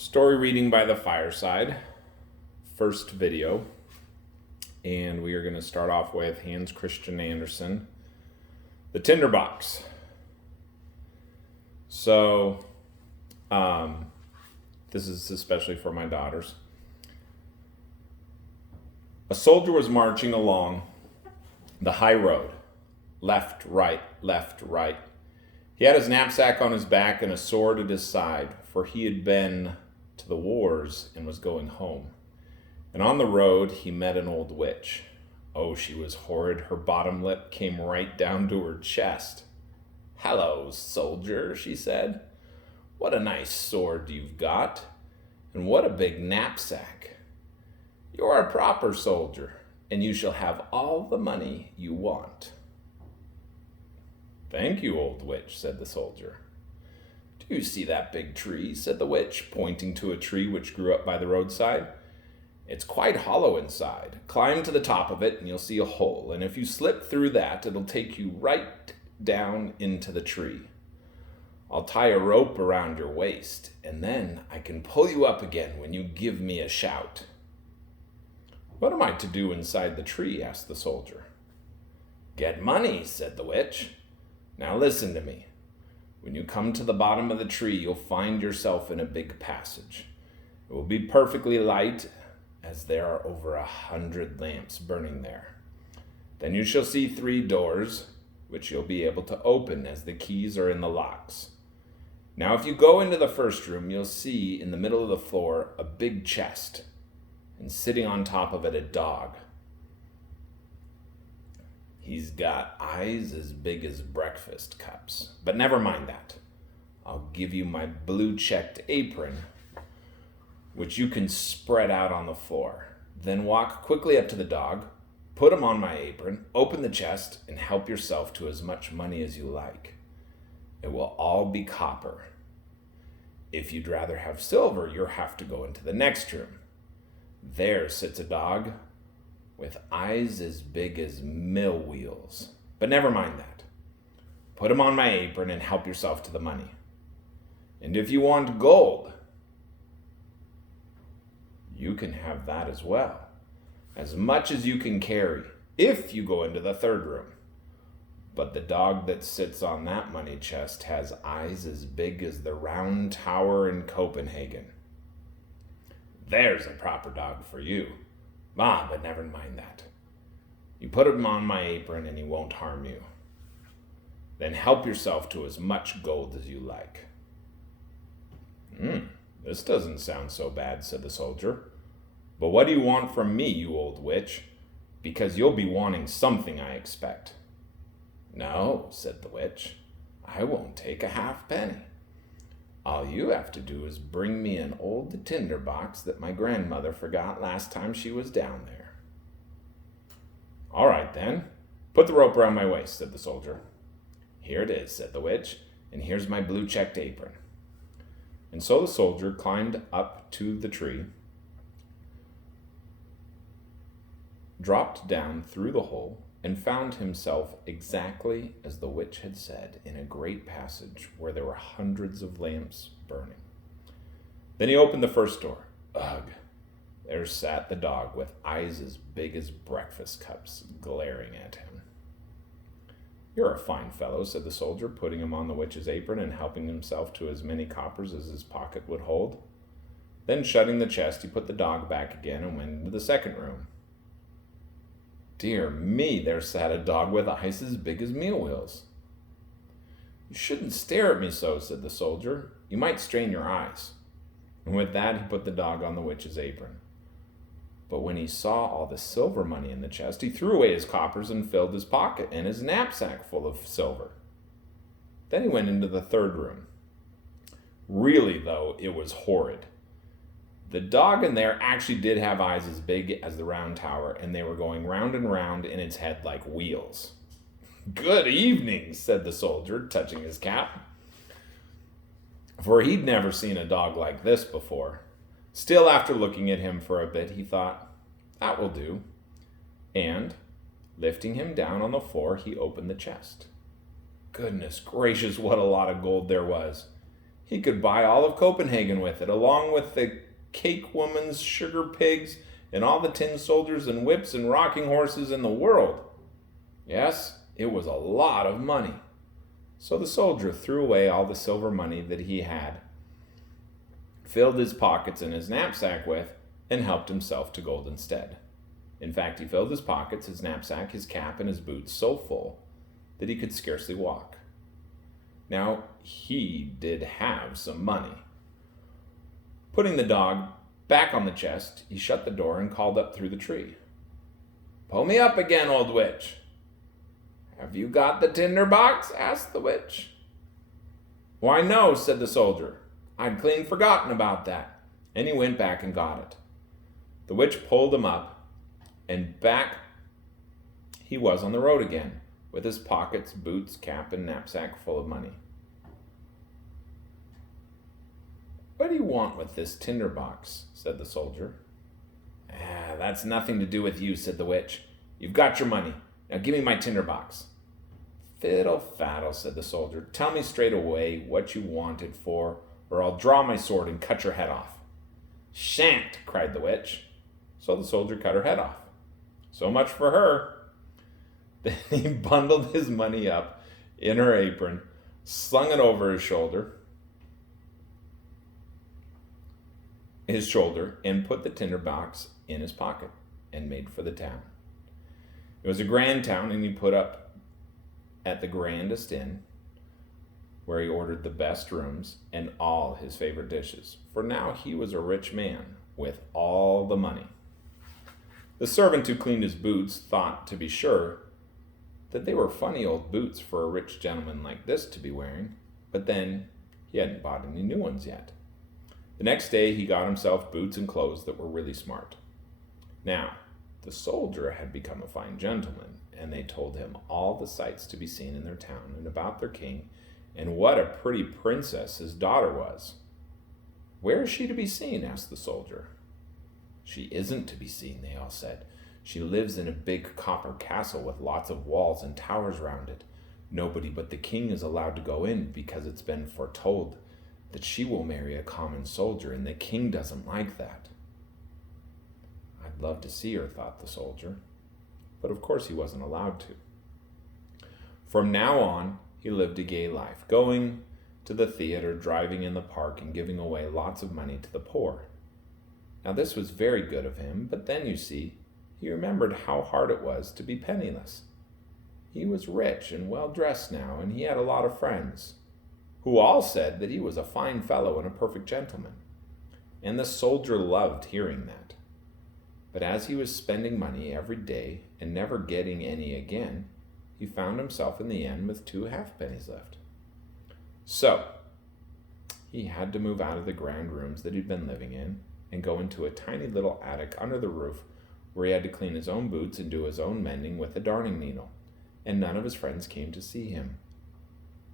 Story reading by the fireside, first video, and we are going to start off with Hans Christian Andersen, The Tinderbox. So, this is especially for my daughters. A soldier was marching along the high road, left, right, left, right. He had his knapsack on his back and a sword at his side, for he had been to the wars and was going home. And on the road he met an old witch. Oh, she was horrid. Her bottom lip came right down to her chest. "Hello, soldier," she said. "What a nice sword you've got, and what a big knapsack. You are a proper soldier, and you shall have all the money you want." "Thank you, old witch," said the soldier. "Do you see that big tree?" said the witch, pointing to a tree which grew up by the roadside. "It's quite hollow inside. Climb to the top of it and you'll see a hole, and if you slip through that, it'll take you right down into the tree. I'll tie a rope around your waist, and then I can pull you up again when you give me a shout." "What am I to do inside the tree?" asked the soldier. "Get money," said the witch. "Now listen to me. When you come to the bottom of the tree, you'll find yourself in a big passage. It will be perfectly light, as there are over 100 lamps burning there. Then you shall see 3 doors, which you'll be able to open, as the keys are in the locks. Now if you go into the first room, you'll see in the middle of the floor a big chest, and sitting on top of it a dog. He's got eyes as big as breakfast cups. But never mind that. I'll give you my blue-checked apron, which you can spread out on the floor. Then walk quickly up to the dog, put him on my apron, open the chest, and help yourself to as much money as you like. It will all be copper. If you'd rather have silver, you'll have to go into the next room. There sits a dog with eyes as big as mill wheels. But never mind that. Put him on my apron and help yourself to the money. And if you want gold, you can have that as well, as much as you can carry, if you go into the third room. But the dog that sits on that money chest has eyes as big as the round tower in Copenhagen. There's a proper dog for you. But never mind that. You put him on my apron and he won't harm you. Then help yourself to as much gold as you like." This doesn't sound so bad," said the soldier. "But what do you want from me, you old witch? Because you'll be wanting something, I expect." "No," said the witch. "I won't take a halfpenny. All you have to do is bring me an old tinderbox that my grandmother forgot last time she was down there." "All right, then. Put the rope around my waist," said the soldier. "Here it is," said the witch, "and here's my blue-checked apron." And so the soldier climbed up to the tree, dropped down through the hole, and found himself exactly as the witch had said, in a great passage where there were hundreds of lamps burning. Then he opened the first door. Ugh! There sat the dog with eyes as big as breakfast cups, glaring at him. "You're a fine fellow," said the soldier, putting him on the witch's apron and helping himself to as many coppers as his pocket would hold. Then, shutting the chest, he put the dog back again and went into the second room. Dear me, there sat a dog with eyes as big as meal wheels. "You shouldn't stare at me so," said the soldier. "You might strain your eyes." And with that, he put the dog on the witch's apron. But when he saw all the silver money in the chest, he threw away his coppers and filled his pocket and his knapsack full of silver. Then he went into the third room. Really, though, it was horrid. The dog in there actually did have eyes as big as the round tower, and they were going round and round in its head like wheels. "Good evening," said the soldier, touching his cap. For he'd never seen a dog like this before. Still, after looking at him for a bit, he thought, "That will do." And, lifting him down on the floor, he opened the chest. Goodness gracious, what a lot of gold there was. He could buy all of Copenhagen with it, along with the cake woman's sugar pigs and all the tin soldiers and whips and rocking horses in the world. Yes, it was a lot of money. So the soldier threw away all the silver money that he had, filled his pockets and his knapsack with, and helped himself to gold instead. In fact, he filled his pockets, his knapsack, his cap, and his boots so full that he could scarcely walk. Now, he did have some money. Putting the dog back on the chest, he shut the door and called up through the tree. "Pull me up again, old witch." "Have you got the tinderbox?" asked the witch. "Why, no," said the soldier. "I'd clean forgotten about that." And he went back and got it. The witch pulled him up, and back he was on the road again, with his pockets, boots, cap, and knapsack full of money. "What do you want with this tinderbox?" said the soldier. That's nothing to do with you," said the witch. "You've got your money. Now give me my tinderbox." "Fiddle-faddle," said the soldier. "Tell me straight away what you want it for, or I'll draw my sword and cut your head off." "Shan't," cried the witch. So the soldier cut her head off. So much for her. Then he bundled his money up in her apron, slung it over his shoulder, and put the tinderbox in his pocket and made for the town. It was a grand town, and he put up at the grandest inn, where he ordered the best rooms and all his favorite dishes, for now he was a rich man with all the money. The servant who cleaned his boots thought, to be sure, that they were funny old boots for a rich gentleman like this to be wearing, but then he hadn't bought any new ones yet. The next day he got himself boots and clothes that were really smart. Now, the soldier had become a fine gentleman, and they told him all the sights to be seen in their town and about their king, and what a pretty princess his daughter was. "Where is she to be seen?" asked the soldier. "She isn't to be seen," they all said. "She lives in a big copper castle with lots of walls and towers round it. Nobody but the king is allowed to go in, because it's been foretold that she will marry a common soldier, and the king doesn't like that." "I'd love to see her," thought the soldier, but of course he wasn't allowed to. From now on, he lived a gay life, going to the theater, driving in the park, and giving away lots of money to the poor. Now this was very good of him, but then, you see, he remembered how hard it was to be penniless. He was rich and well-dressed now, and he had a lot of friends, who all said that he was a fine fellow and a perfect gentleman. And the soldier loved hearing that. But as he was spending money every day and never getting any again, he found himself in the end with 2 halfpennies left. So he had to move out of the grand rooms that he'd been living in and go into a tiny little attic under the roof, where he had to clean his own boots and do his own mending with a darning needle. And none of his friends came to see him,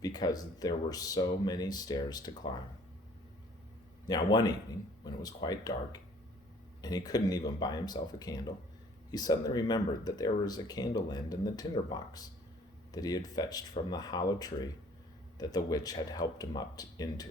because there were so many stairs to climb. Now one evening, when it was quite dark, and he couldn't even buy himself a candle, he suddenly remembered that there was a candle end in the tinderbox that he had fetched from the hollow tree that the witch had helped him up into.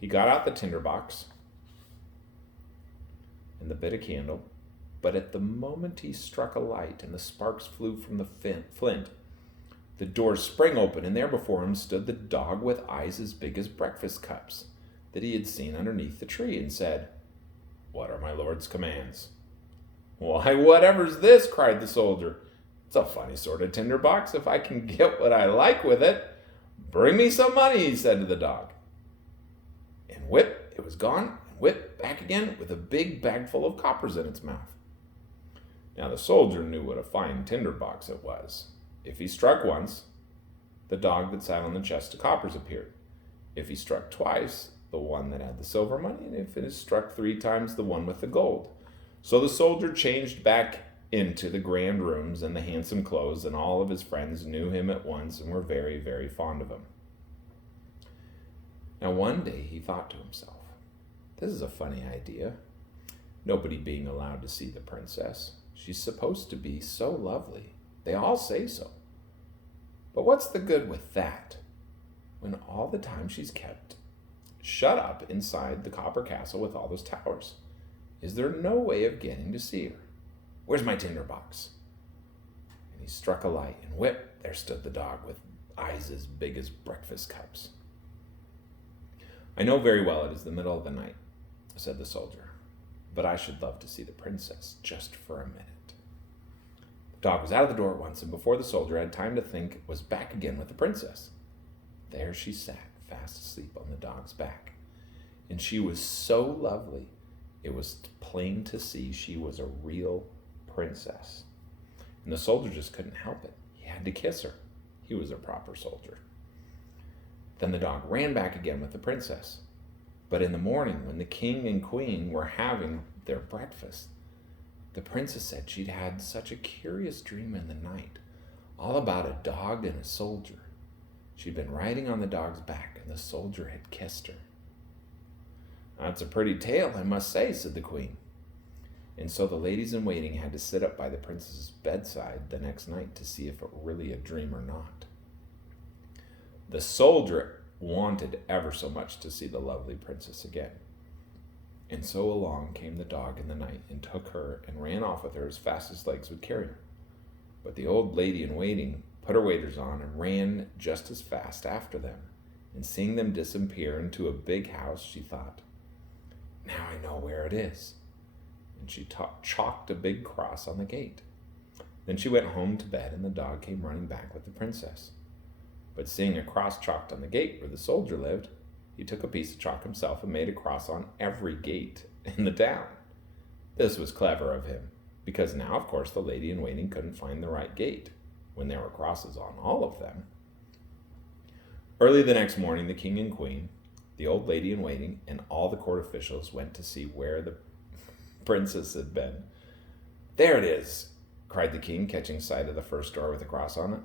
He got out the tinderbox and the bit of candle, but at the moment he struck a light and the sparks flew from the flint, the door sprang open, and there before him stood the dog with eyes as big as breakfast cups that he had seen underneath the tree, and said, "What are my lord's commands?" "Why, whatever's this?" cried the soldier. "It's a funny sort of tinderbox, if I can get what I like with it. Bring me some money," he said to the dog. And whip, it was gone, and whip, back again, with a big bag full of coppers in its mouth. Now the soldier knew what a fine tinderbox it was. If he struck once, the dog that sat on the chest of coppers appeared. If he struck twice, the one that had the silver money, and if it struck 3 times, the one with the gold. So the soldier changed back into the grand rooms and the handsome clothes, and all of his friends knew him at once and were very, very fond of him. Now one day he thought to himself, "This is a funny idea. Nobody being allowed to see the princess. She's supposed to be so lovely. They all say so. But what's the good with that? when all the time she's kept shut up inside the copper castle with all those towers? Is there no way of getting to see her? Where's my tinderbox? And he struck a light, and whip, there stood the dog with eyes as big as breakfast cups. I know very well it is the middle of the night, said the soldier, but I should love to see the princess just for a minute. The dog was out of the door at once, and before the soldier had time to think, was back again with the princess. There she sat, fast asleep on the dog's back, and she was so lovely, it was plain to see she was a real princess. And the soldier just couldn't help it. He had to kiss her. He was a proper soldier. Then the dog ran back again with the princess. But in the morning, when the king and queen were having their breakfast, the princess said she'd had such a curious dream in the night, all about a dog and a soldier. She'd been riding on the dog's back, and the soldier had kissed her. That's a pretty tale, I must say, said the queen. And so the ladies in waiting had to sit up by the princess's bedside the next night to see if it were really a dream or not. The soldier wanted ever so much to see the lovely princess again. And so along came the dog in the night and took her and ran off with her as fast as legs would carry her. But the old lady in waiting put her waders on and ran just as fast after them. And seeing them disappear into a big house, she thought, now I know where it is. And she chalked a big cross on the gate. Then she went home to bed, and the dog came running back with the princess. But seeing a cross chalked on the gate where the soldier lived, he took a piece of chalk himself and made a cross on every gate in the town. This was clever of him, because now, of course, the lady in waiting couldn't find the right gate when there were crosses on all of them. Early the next morning, the king and queen, the old lady in waiting, and all the court officials went to see where the princess had been. There it is, cried the king, catching sight of the first door with a cross on it.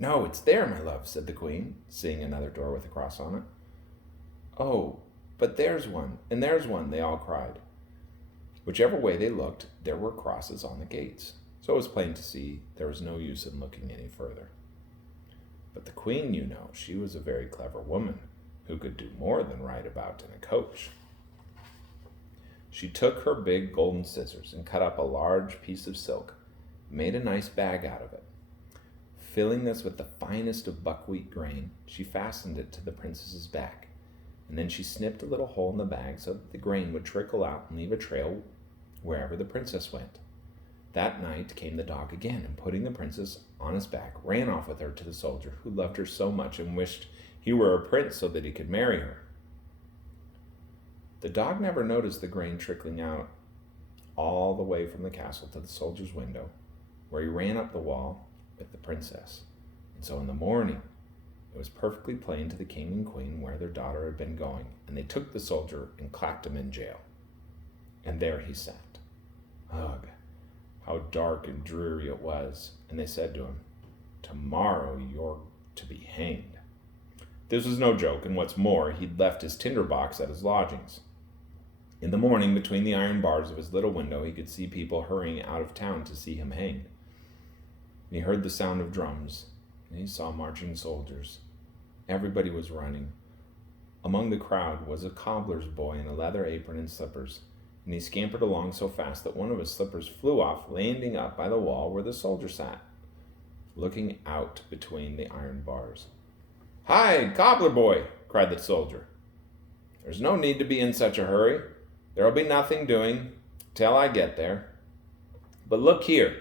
No, it's there, my love, said the queen, seeing another door with a cross on it. Oh, but there's one, and there's one, they all cried. Whichever way they looked, there were crosses on the gates, so it was plain to see there was no use in looking any further. But the queen, you know, she was a very clever woman, who could do more than ride about in a coach. She took her big golden scissors and cut up a large piece of silk, made a nice bag out of it. Filling this with the finest of buckwheat grain, she fastened it to the princess's back, and then she snipped a little hole in the bag so that the grain would trickle out and leave a trail wherever the princess went. That night came the dog again, and putting the princess on his back, ran off with her to the soldier, who loved her so much and wished he were a prince so that he could marry her. The dog never noticed the grain trickling out all the way from the castle to the soldier's window, where he ran up the wall with the princess. And so in the morning, it was perfectly plain to the king and queen where their daughter had been going, and they took the soldier and clapped him in jail. And there he sat. Ugh, how dark and dreary it was. And they said to him, tomorrow you're to be hanged. This was no joke, and what's more, he'd left his tinderbox at his lodgings. In the morning, between the iron bars of his little window, he could see people hurrying out of town to see him hanged. He heard the sound of drums, and he saw marching soldiers. Everybody was running. Among the crowd was a cobbler's boy in a leather apron and slippers, and he scampered along so fast that one of his slippers flew off, landing up by the wall where the soldier sat, looking out between the iron bars. Hi, cobbler boy, cried the soldier. There's no need to be in such a hurry. There'll be nothing doing till I get there. But look here,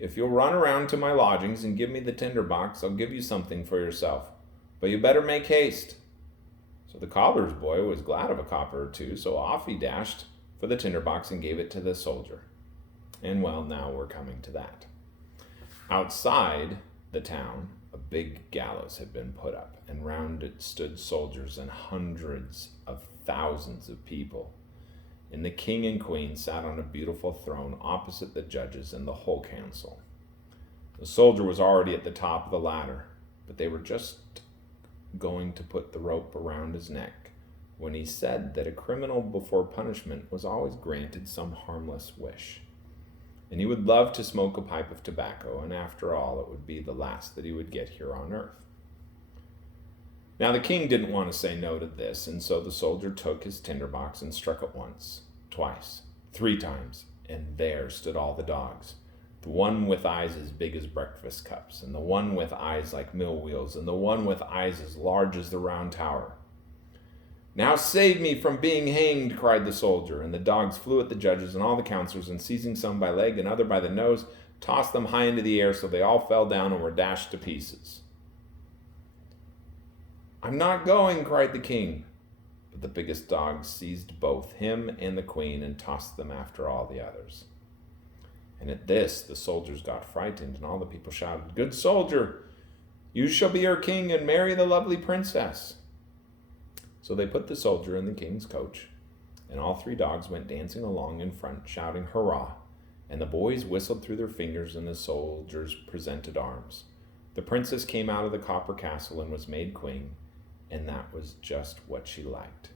if you'll run around to my lodgings and give me the tinderbox, I'll give you something for yourself. But you better make haste. So the cobbler's boy was glad of a copper or two, so off he dashed for the tinderbox and gave it to the soldier. And well, now we're coming to that. Outside the town, a big gallows had been put up, and round it stood soldiers and hundreds of thousands of people. And the king and queen sat on a beautiful throne opposite the judges and the whole council. The soldier was already at the top of the ladder, but they were just going to put the rope around his neck when he said that a criminal before punishment was always granted some harmless wish. And he would love to smoke a pipe of tobacco, and after all, it would be the last that he would get here on earth. Now the king didn't want to say no to this, and so the soldier took his tinderbox and struck it once, twice, 3 times, and there stood all the dogs. The one with eyes as big as breakfast cups, and the one with eyes like mill wheels, and the one with eyes as large as the round tower. "Now save me from being hanged," cried the soldier, and the dogs flew at the judges and all the counselors, and seizing some by leg and other by the nose, tossed them high into the air so they all fell down and were dashed to pieces. "I'm not going," cried the king. But the biggest dog seized both him and the queen and tossed them after all the others. And at this the soldiers got frightened, and all the people shouted, "Good soldier, you shall be our king and marry the lovely princess." So they put the soldier in the king's coach, and all 3 dogs went dancing along in front, shouting hurrah, and the boys whistled through their fingers, and the soldiers presented arms. The princess came out of the copper castle and was made queen, and that was just what she liked.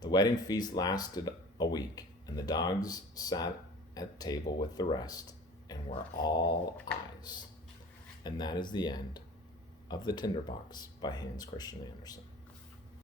The wedding feast lasted a week, and the dogs sat at table with the rest, and were all eyes. And that is the end of The Tinderbox by Hans Christian Andersen.